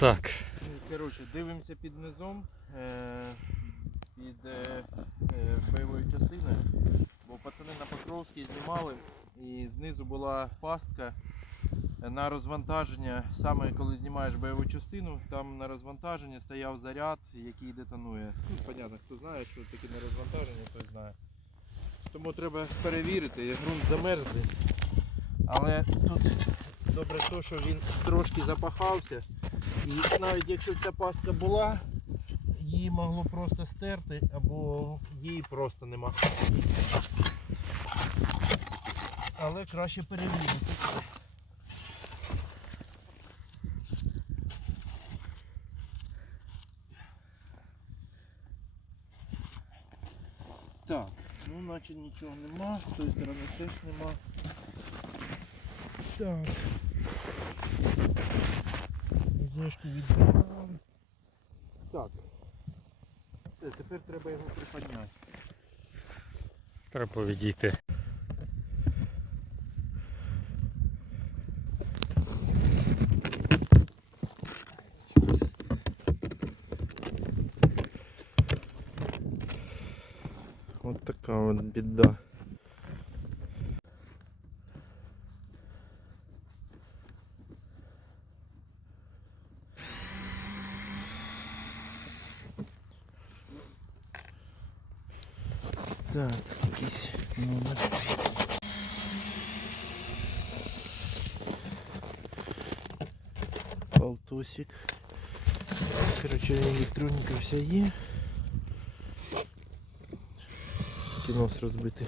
Так. Коротше, дивимося під низом, е, під е, е, бойовою частиною, бо пацани на Покровській знімали і знизу була пастка на розвантаження. Саме коли знімаєш бойову частину, там на розвантаження стояв заряд, який детонує. Ну, понятно, хто знає, що таке на розвантаження, той знає. Тому треба перевірити, ґрунт замерзлий. Але тут добре то, що він трошки запахався. І навіть якщо ця пастка була, її могло просто стерти, або її просто нема. Але краще перевірити. Так, ну наче нічого нема, з тої сторони теж нема. Так. Знижку відбирали. Так. Все, тепер треба його приподняти. Треба відійти. От така от біда. Так, якийсь номер. Полтосик. Короче, електроніка вся є. Тільки нос розбитий.